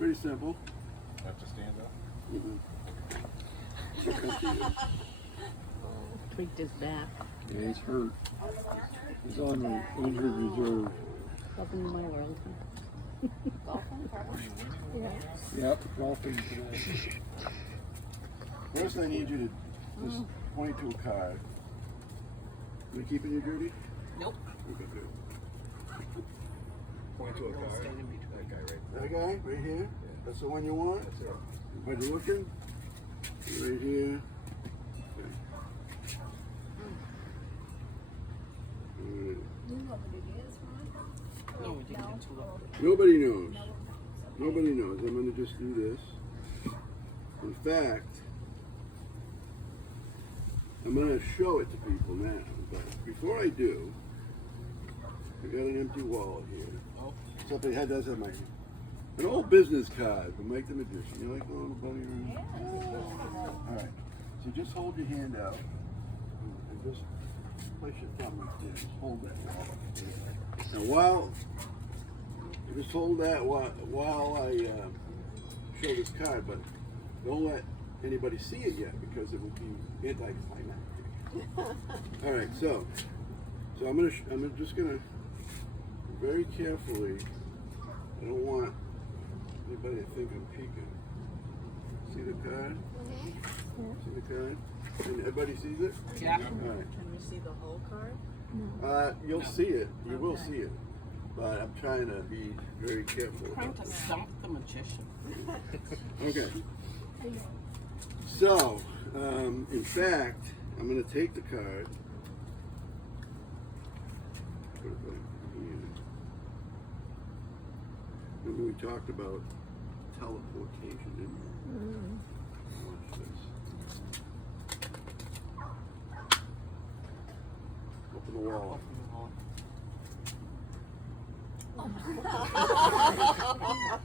Pretty simple. Have to stand up? Tweaked his back. Yeah, he's hurt. He's on the injured reserve. Welcome to my world. Yeah. Yep, golfing today. First, I need you to just point to a card. You keeping your duty? Nope. Okay, good. Point to a car. That guy right That guy right here? That's the one you want? That's it. Everybody looking? Right here. Okay. Alright. You know what it is, Ron? No, we didn't get too low. Nobody knows. Nobody knows. I'm going to just do this. In fact, I'm going to show it to people now. But before I do, I got an empty wallet here. Oh. Something that does have my an old business card from Mike the Magician. You like the little bunny room? All right. So just hold your hand out and just place your thumb right there. Just hold that wallet. Now just hold that while I show this card, but don't let anybody see it yet because it will be anticlimactic. All right, so I'm just gonna very carefully. I don't want anybody to think I'm peeking. See the card? See the card? And everybody sees it? Yeah. All right. Can we see the whole card? You'll see it. You will see it. But I'm trying to be very careful. Trying to stump the magician. Okay. So, in fact, I'm going to take the card. Put it back here. Remember we talked about teleportation, didn't we? Watch this. Open the wall.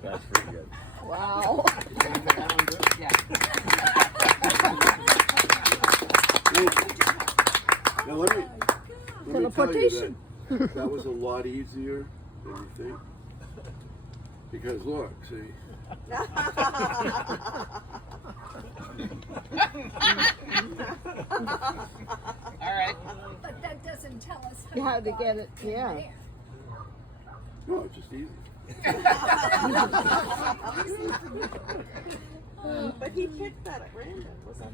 That's pretty good. Wow. Yeah. Now let me tell you Teleportation. that was a lot easier than you think. Because look, see. All right. But that doesn't tell us How to get it, in yeah. there. No, it's just easy. But he picked that at random. Was that